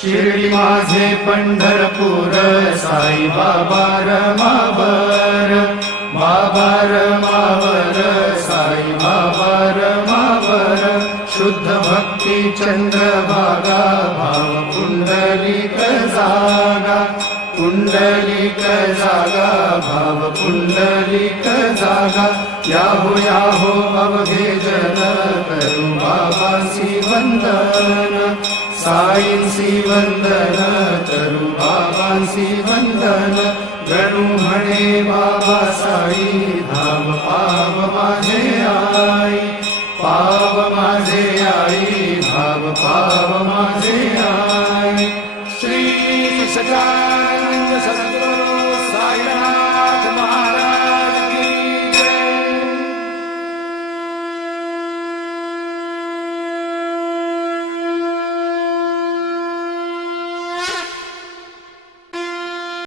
शिर्डी माझे पंढरपूर साई बाबा रमावर साई बाबा रमावर शुद्ध भक्ती चंद्रभागा भाव पुंडलिक जागा पुंडलिक जागा भाव पुंडलिक जागा याहो याहो जन करू साईंसी वंदन करू बाबांसी वंदन गणू म्हणे बाबा साई धाम पाव माझे आई। पाव माझे आई भाव पाव माझे आई। श्री सच्चिदानंद सद्गुरू